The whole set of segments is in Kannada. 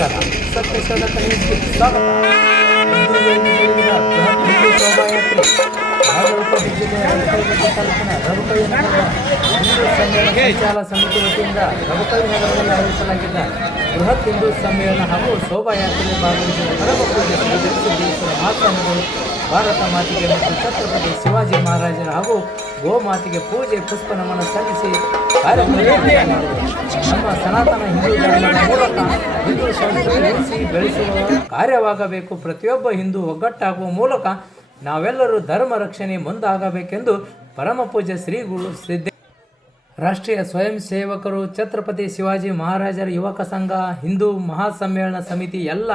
ನಮಸ್ಕಾರ. ಸತ್ಯಶೋಧಕ ನ್ಯೂಸ್ಗೆ ಸ್ವಾಗತ. ಜರುಗಿದ ಬೃಹತ್ ಹಿಂದೂ ಶೋಭಾಯಾತ್ರೆ ಬಾಗಲಕೋಟೆ ಜಿಲ್ಲೆಯ ರಬಕವಿ ತಾಲೂಕಿನ ರಬಕವಿ ನಗರದ ಹಿಂದೂ ಸಮ್ಮೇಳನ ಸಂಚಾಲಕ ಸಮಿತಿ ವತಿಯಿಂದ ರಬಕವಿ ನಗರದಲ್ಲಿ ಆಯೋಜಿಸಲಾಗಿದ್ದ ಬೃಹತ್ ಹಿಂದೂ ಸಮ್ಮೇಳನ ಹಾಗೂ ಶೋಭಾಯಾತ್ರೆಯಲ್ಲಿ ಭಾಗವಹಿಸಿದ ಪರಮಪೂಜ್ಯ ಶ್ರೀ ಸಿದ್ದೇಶ್ವರ ಮಹಾಸ್ವಾಮಿಗಳು ಭಾರತ ಮಾತೆಗೆ ಮತ್ತು ಛತ್ರಪತಿ ಶಿವಾಜಿ ಮಹಾರಾಜರ ಹಾಗೂ ಗೋಮಾತೆಗೆ ಪೂಜೆ ಪುಷ್ಪ ನಮನ ಸಲ್ಲಿಸಿ ಕಾರ್ಯಕ್ರಮ ನಮ್ಮ ಸನಾತನ ಹಿಂದೂ ಧರ್ಮದ ಮೂಲಕ ಹಿಂದೂ ಸಂಸ್ಕೃತಿ ಉಳಿಸಿ ಬೆಳೆಸುವ ಕಾರ್ಯವಾಗಬೇಕು. ಪ್ರತಿಯೊಬ್ಬ ಹಿಂದೂ ಒಗ್ಗಟ್ಟಾಗುವ ಮೂಲಕ ನಾವೆಲ್ಲರೂ ಧರ್ಮ ರಕ್ಷಣೆ ಮುಂದಾಗಬೇಕೆಂದು ಪರಮಪೂಜ್ಯ ಶ್ರೀಗಳು ರಾಷ್ಟ್ರೀಯ ಸ್ವಯಂ ಸೇವಕರು, ಛತ್ರಪತಿ ಶಿವಾಜಿ ಮಹಾರಾಜರ ಯುವಕ ಸಂಘ, ಹಿಂದೂ ಮಹಾಸಮ್ಮೇಳನ ಸಮಿತಿ ಎಲ್ಲ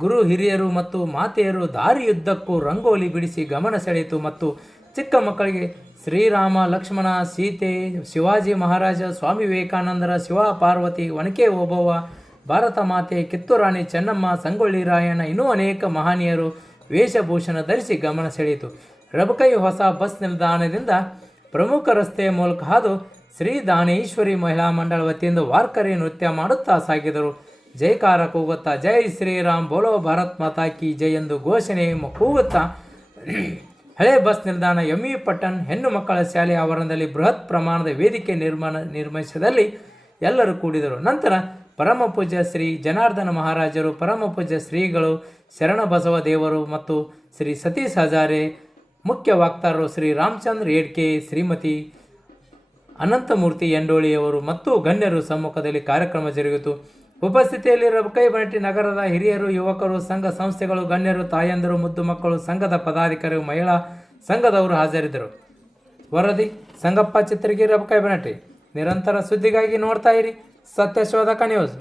ಗುರು ಹಿರಿಯರು ಮತ್ತು ಮಾತೆಯರು ದಾರಿಯುದ್ದಕ್ಕೂ ರಂಗೋಲಿ ಬಿಡಿಸಿ ಗಮನ ಸೆಳೆಯಿತು ಮತ್ತು ಚಿಕ್ಕ ಮಕ್ಕಳಿಗೆ ಶ್ರೀರಾಮ, ಲಕ್ಷ್ಮಣ, ಸೀತೆ, ಶಿವಾಜಿ ಮಹಾರಾಜ, ಸ್ವಾಮಿ ವಿವೇಕಾನಂದರ, ಶಿವ ಪಾರ್ವತಿ, ಒನಕೆ ಓಬವ್ವ, ಭಾರತ ಮಾತೆ, ಕಿತ್ತೂರಾಣಿ ಚೆನ್ನಮ್ಮ, ಸಂಗೊಳ್ಳಿ ರಾಯಣ್ಣ ಇನ್ನೂ ಅನೇಕ ಮಹನೀಯರು ವೇಷಭೂಷಣ ಧರಿಸಿ ಗಮನ ಸೆಳೆಯಿತು. ರಬಕೈ ಹೊಸ ಬಸ್ ನಿಲ್ದಾಣದಿಂದ ಪ್ರಮುಖ ರಸ್ತೆಯ ಮೂಲಕ ಹಾದು ಶ್ರೀ ದಾನೇಶ್ವರಿ ಮಹಿಳಾ ಮಂಡಳ ವತಿಯಿಂದ ವಾರ್ಕರಿ ನೃತ್ಯ ಮಾಡುತ್ತಾ ಸಾಗಿದರು. ಜೈಕಾರ ಕೂಗುತ್ತಾ ಜೈ ಶ್ರೀರಾಮ್ ಬೋಲೋ ಭಾರತ್ ಮಾತಾ ಕಿ ಜೈ ಎಂದು ಘೋಷಣೆ ಕೂಗುತ್ತಾ ಹಳೆ ಬಸ್ ನಿಲ್ದಾಣ ಎಂಇ ಪಟ್ಟಣ್ ಹೆಣ್ಣು ಮಕ್ಕಳ ಶಾಲೆ ಆವರಣದಲ್ಲಿ ಬೃಹತ್ ಪ್ರಮಾಣದ ವೇದಿಕೆ ನಿರ್ಮಿಸದಲ್ಲಿ ಎಲ್ಲರೂ ಕೂಡಿದರು. ನಂತರ ಪರಮಪೂಜ್ಯ ಶ್ರೀ ಜನಾರ್ದನ ಮಹಾರಾಜರು, ಪರಮಪೂಜ್ಯ ಶ್ರೀಗಳು ಶರಣಬಸವ ದೇವರು ಮತ್ತು ಶ್ರೀ ಸತೀಶ್ ಹಜಾರೆ, ಮುಖ್ಯ ವಕ್ತಾರರು ಶ್ರೀ ರಾಮಚಂದ್ರ ಏಡ್ಕೆ, ಶ್ರೀಮತಿ ಅನಂತಮೂರ್ತಿ ಎಂಡೋಳಿಯವರು ಮತ್ತು ಗಣ್ಯರು ಸಮ್ಮುಖದಲ್ಲಿ ಕಾರ್ಯಕ್ರಮ ಜರುಗಿತು. ಉಪಸ್ಥಿತಿಯಲ್ಲಿ ರಬಕೈ ಬನಟ್ಟಿ ನಗರದ ಹಿರಿಯರು, ಯುವಕರು, ಸಂಘ ಸಂಸ್ಥೆಗಳು, ಗಣ್ಯರು, ತಾಯಂದಿರು, ಮುದ್ದು ಮಕ್ಕಳು, ಸಂಘದ ಪದಾಧಿಕಾರಿಗಳು, ಮಹಿಳಾ ಸಂಘದವರು ಹಾಜರಿದ್ದರು. ವರದಿ ಸಂಗಪ್ಪ ಚಿತ್ರಗಿ, ರಬಕೈ ಬನಟ್ಟಿ. ನಿರಂತರ ಸುದ್ದಿಗಾಗಿ ನೋಡ್ತಾ ಇರಿ ಸತ್ಯಶೋಧಕ ನ್ಯೂಸ್.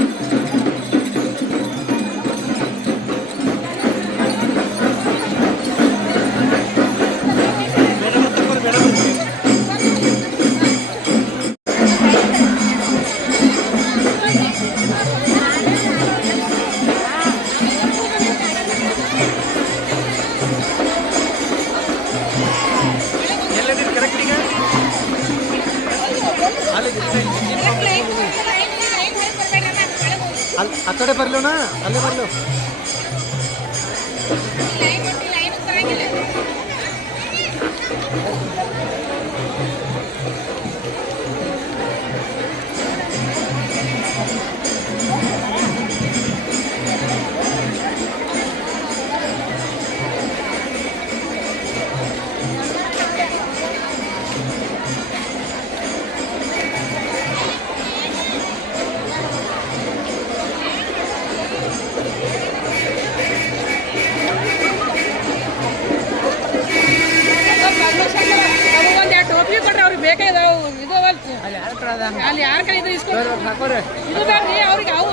ಆ ಕಡೆ ಬರ್ಲೋಣ, ಅಲ್ಲೇ ಬರ್ಲು. ಅಲ್ಲಿ ಯಾರ ಕಡೆ ಇದು ಇಸ್ಕೊಡ್ರಿ, ಇದು ಬೇಡ್ರಿ ಅವ್ರಿಗೆ ಅವು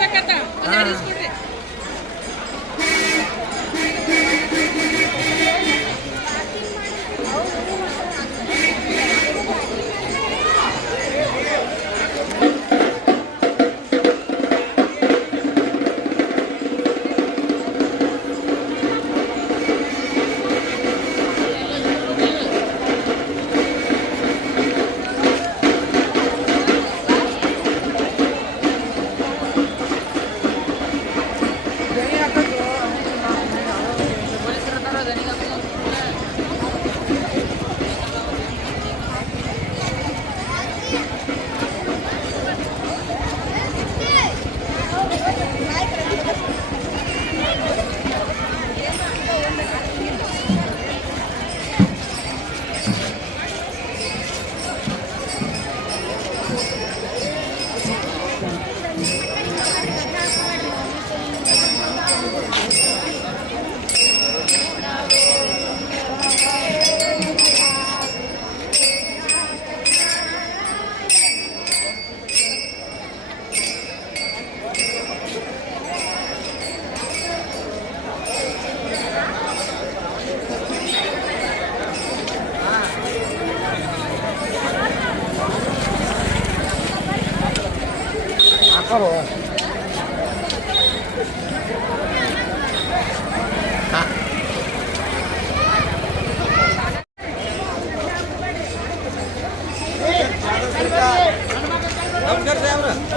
ಬೇಕಂತ ಇಸ್ಕೊಡ್ರಿ.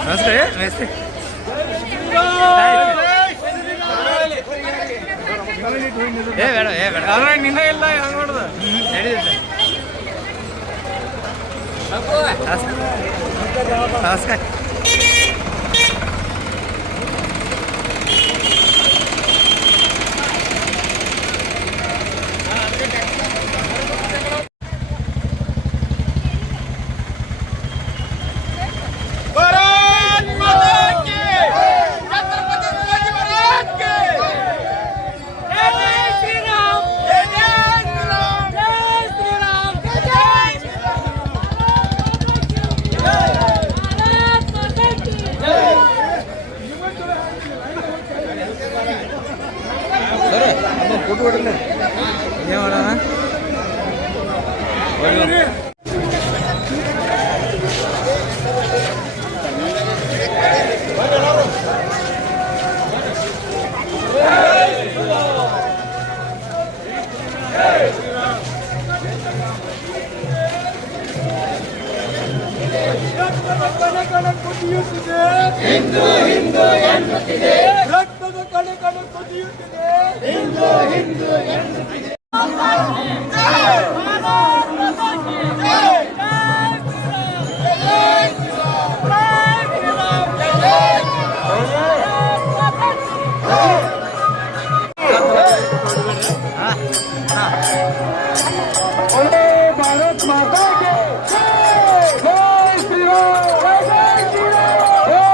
ನಮಸ್ಕಾರ. ನಿನ್ನ ಎಲ್ಲ ಹಂಗ ನೋಡುದು ನಮಸ್ಕಾರ. ಫೋಟೋ ಹೊಡಿಲ್ಲ ಏನು ಮಾಡೋಣ ಹಿಂದೂ ಹಿಂದೂ ಎನ್ನುತ್ತಿದೆ, ರಕ್ತದ ಕಣೆ ಕಣೆ ಕುದಿಯುತ್ತಿದೆ. ಹಿಂದೂ ಹಿಂದೂ ಎನ್ನುತ್ತಿದೆ. ಭಾರತ್ ಮಾತಾ ಕೆ ಜೈ ಶ್ರೀರಾಮ್, ಜೈ ಶ್ರೀರಾಮ್, ಜೈ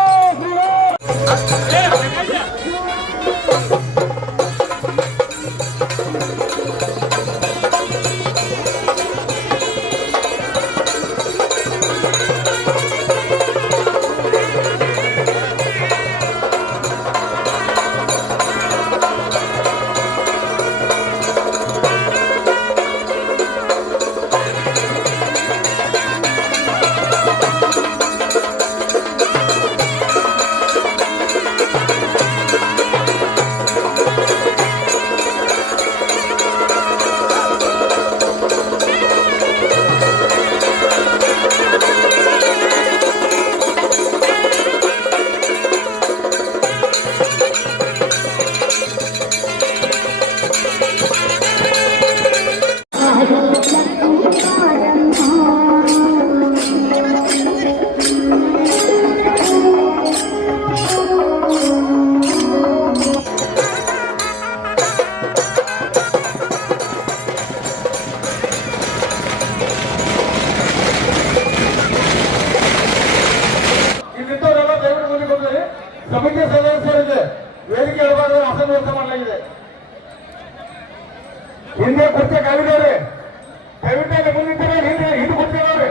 ಸಮಿತಿ ಸದಸ್ಯರಿಗೆ ವೇದಿಕೆ ಇರಬಾರ್ದು ಆಸನ ವ್ಯವಸ್ಥೆ ಮಾಡಲಾಗಿದೆ. ಹಿಂದೆ ಕುರ್ಚಿ ಕಾವಿದವ್ರೆ ದಯವಿಟ್ಟು ಮುಂದಿದ್ದರೆ ಹಿಂದೆ ಕೂತಿರೋರೆ.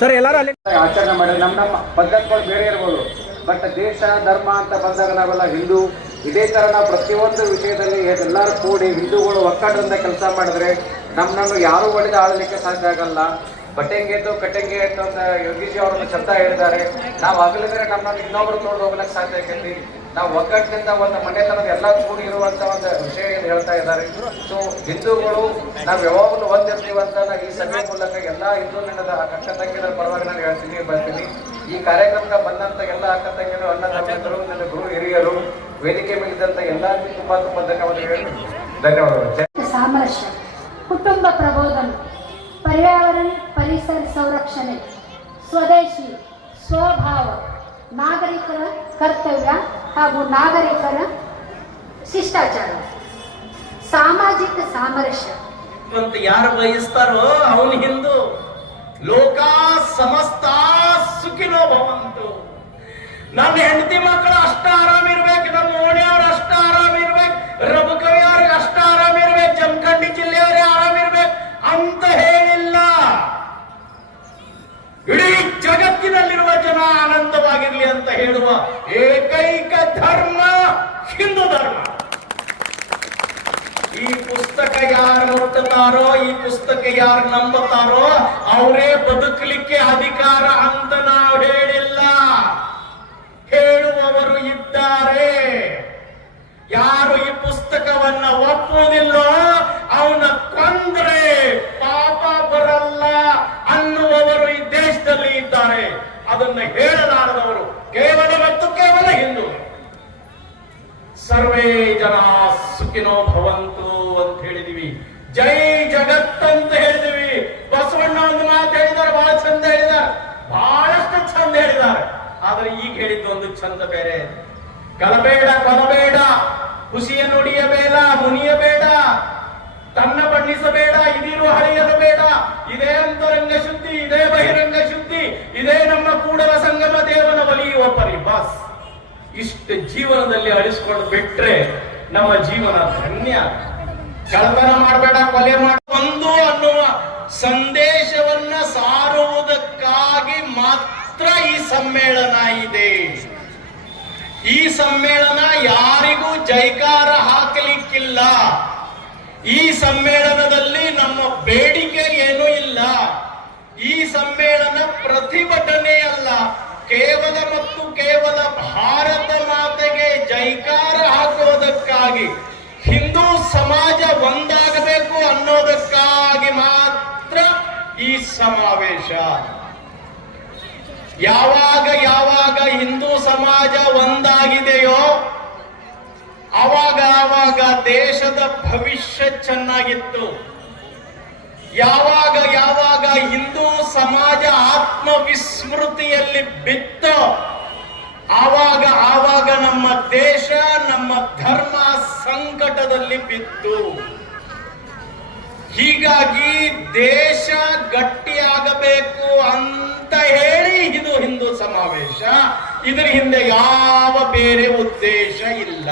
ಸರ್ ಎಲ್ಲರೂ ಅಲ್ಲಿ ಆಚರಣೆ ಮಾಡಿ ನಮ್ಮ ಪದ್ಧತಿಗಳು ಬೇರೆ ಇರ್ಬೋದು, ಬಟ್ ದೇಶ ಧರ್ಮ ಅಂತ ಬಂದಾಗ ನಾವೆಲ್ಲ ಹಿಂದೂ. ಇದೇ ತರ ನಾವು ಪ್ರತಿಯೊಂದು ವಿಷಯದಲ್ಲಿ ಎಲ್ಲರೂ ಕೂಡಿ ಹಿಂದೂಗಳು ಒಕ್ಕಟ್ಟಿನಿಂದ ಕೆಲಸ ಮಾಡಿದ್ರೆ ನಮ್ಮನ್ನು ಯಾರು ಹೊಡೆದು ಆಳಲಿಕ್ಕೆ ಸಾಧ್ಯ ಆಗಲ್ಲ. ಬಟ್ಟೆಂಗೆದ್ದು ಕಟ್ಟೆಂಗೆ ಎದ್ದು ಅಂತ ಯೋಗೀಜಿ ಅವರನ್ನು ಶಬ್ದ ಹೇಳಿದ್ದಾರೆ. ನಾವು ಆಗಲಿದ್ರೆ ನಮ್ಮನ್ನು ಇನ್ನೊಬ್ರು ತೊಳೆದು ಹೋಗ್ಲಿಕ್ಕೆ ಸಾಧ್ಯ ಆಗೈತಿ. ನಾವು ಒಗ್ಗಟ್ಟಿನಿಂದ ಒಂದು ಮನೆತನದ ಎಲ್ಲ ಕೂಡಿ ಇರುವಂತ ಒಂದು ವಿಷಯ ಹೇಳ್ತಾ ಇದ್ದಾರೆ. ಸೊ ಹಿಂದೂಗಳು ನಾವು ಯಾವಾಗಲೂ ಒಂದಿರ್ತೀವಂತ ನಾನು ಈ ಸಭೆ ಮೂಲಕ ಎಲ್ಲ ಹಿಂದೂ ನೆಲದ ಅಕ್ಕ ತಂಗಿಯರ ಪರವಾಗಿ ನಾನು ಹೇಳ್ತೀನಿ ಬರ್ತೀನಿ. ಈ ಕಾರ್ಯಕ್ರಮಕ್ಕೆ ಬಂದಂತ ಎಲ್ಲ ಅಕ್ಕ ತಂಗಿಯರು, ಅಣ್ಣ ತಮ್ಮಂದಿರು, ನನ್ನ ಗುರು ಹಿರಿಯರು, ವೇದಿಕೆ ಮೇಲಿದ್ದಂತ ಎಲ್ಲರಿಗೂ ತುಂಬಾ ತುಂಬಾ ಧನ್ಯವಾದಗಳು. ಸಾಮರಸ್ಯ, ಕುಟುಂಬ ಪ್ರಬೋಧನೆ, पर्यावरण परिसर संरक्षणे, ಸ್ವದೇಶಿ ಸ್ವಭಾವ, ನಾಗರಿಕರ ಕರ್ತವ್ಯ ಹಾಗೂ ನಾಗರಿಕರ ಶಿಷ್ಟಾಚಾರ, ಸಾಮಾಜಿಕ ಸಾಮರಸ್ಯ ಅಂತ ಯಾರು ಬಯಸ್ತಾರೋ ಅವನು ಹಿಂದೂ. ಲೋಕ ಸಮಸ್ತ ಸುಖಿನೋ ಭವಂತು. ನನ್ನ ಹೆಂಡತಿ ಮಕ್ಕಳು ಅಷ್ಟ ಆರಾಮಿರ್ಬೇಕು, ನಮ್ಮ ಓಣಿಯವ್ರು ಅಷ್ಟ ಆರಾಮಿರ್ಬೇಕು, ರಬಕವಿ ಅವ್ರಿಗೆ ಅಷ್ಟ ಆರಾಮಿರ್ಬೇಕು, ಜಮಖಂಡಿ ಜಿಲ್ಲೆಯವ್ರಿಗೆ ಆರಾಮಿರ್ಬೇಕು ಅಂತ ಹೇಳಿಲ್ಲ. ಇಡೀ ಜಗತ್ತಿನಲ್ಲಿರುವ ಜನ ಆನಂದವಾಗಿರ್ಲಿ ಅಂತ ಹೇಳುವ ಏಕೈಕ ಧರ್ಮ ಹಿಂದೂ ಧರ್ಮ. ಈ ಪುಸ್ತಕ ಯಾರು ಮುಟ್ಟುತ್ತಾರೋ, ಈ ಪುಸ್ತಕ ಯಾರು ನಂಬುತ್ತಾರೋ ಅವರೇ ಬದುಕಲಿಕ್ಕೆ ಅಧಿಕಾರ ಅಂತ ನಾವು ಹೇಳಿಲ್ಲ. ಹೇಳುವವರು ಇದ್ದಾರೆ. ಯಾರು ಈ ಪುಸ್ತಕವನ್ನ ಒಪ್ಪುವುದಿಲ್ಲೋ ಅವನ ಕೊಂದ್ರೆ ಪಾಪ ಬರಲ್ಲ ಅನ್ನುವವರು ಈ ದೇಶದಲ್ಲಿ ಇದ್ದಾರೆ. ಅದನ್ನು ಹೇಳಲಾರದವರು ಕೇವಲ ಮತ್ತು ಕೇವಲ ಹಿಂದೂ. ಸರ್ವೇ ಜನ ಸುಖಿನೋ ಭವಂತು ಅಂತ ಹೇಳಿದಿವಿ. ಜೈ ಜಗತ್ ಅಂತ ಹೇಳಿದಿವಿ. ಬಸವಣ್ಣ ಒಂದು ಮಾತು ಹೇಳಿದ್ದಾರೆ, ಬಹಳ ಚಂದ ಹೇಳಿದ್ದಾರೆ, ಬಹಳಷ್ಟು ಚಂದ ಹೇಳಿದ್ದಾರೆ. ಆದ್ರೆ ಈಗ ಹೇಳಿದ್ದು ಒಂದು ಚಂದ ಬೇರೆ. ಕಲಬೇಡ ಕೊಲಬೇಡ, ಖುಷಿಯ ನುಡಿಯಬೇಡ, ಮುನಿಯಬೇಡ, ತನ್ನ ಬಣ್ಣಿಸಬೇಡ, ಇದಿರು ಹರಿಯಬೇಡ. ಇದೇ ಅಂತರಂಗ ಶುದ್ಧಿ, ಇದೇ ಬಹಿರಂಗ ಶುದ್ಧಿ, ಇದೇ ನಮ್ಮ ಕೂಡಲ ಸಂಗಮ ದೇವನ ಒಲಿಯುವ ಪರಿ. ಬಸ್ ಇಷ್ಟು ಜೀವನದಲ್ಲಿ ಅಳಿಸ್ಕೊಂಡು ಬಿಟ್ರೆ ನಮ್ಮ ಜೀವನ ಧನ್ಯ. ಕಳ್ಳತನ ಮಾಡಬೇಡ, ಕೊಲೆ ಮಾಡ ಒಂದು ಅನ್ನುವ ಸಂದೇಶವನ್ನ ಸಾರುವುದಕ್ಕಾಗಿ ಮಾತ್ರ ಈ ಸಮ್ಮೇಳನ ಇದೆ. ಈ ಸಮ್ಮೇಳನ ಯಾರಿಗೂ ಜೈಕಾರ ಹಾಕಲಿಕ್ಕಿಲ್ಲ. ಈ ಸಮ್ಮೇಳನದಲ್ಲಿ ನಮ್ಮ ಬೇಡಿಕೆ ಏನೂ ಇಲ್ಲ. ಈ ಸಮ್ಮೇಳನ ಪ್ರತಿಭಟನೆ ಅಲ್ಲ, ಕೇವಲ ಮತ್ತು ಕೇವಲ ಭಾರತ ಮಾತೆಗೆ ಜೈಕಾರ ಹಾಕುವುದಕ್ಕಾಗಿ, ಹಿಂದೂ ಸಮಾಜ ಒಂದಾಗಬೇಕು ಅನ್ನೋದಕ್ಕಾಗಿ ಮಾತ್ರ ಈ ಸಮಾವೇಶ. ಯಾವಾಗ ಯಾವಾಗ ಹಿಂದೂ ಸಮಾಜ ಒಂದಾಗಿದೆಯೋ ಆವಾಗ ದೇಶದ ಭವಿಷ್ಯ ಚೆನ್ನಾಗಿತ್ತು. ಯಾವಾಗ ಯಾವಾಗ ಹಿಂದೂ ಸಮಾಜ ಆತ್ಮವಿಸ್ಮೃತಿಯಲ್ಲಿ ಬಿತ್ತೋ ಆವಾಗ ನಮ್ಮ ದೇಶ, ನಮ್ಮ ಧರ್ಮ ಸಂಕಟದಲ್ಲಿ ಬಿತ್ತು. ಹೀಗಾಗಿ ದೇಶ ಗಟ್ಟಿಯಾಗಬೇಕು ಅಂತ ಹೇಳಿ ಇದು ಹಿಂದೂ ಸಮಾವೇಶ. ಇದರ ಹಿಂದೆ ಯಾವ ಬೇರೆ ಉದ್ದೇಶ ಇಲ್ಲ.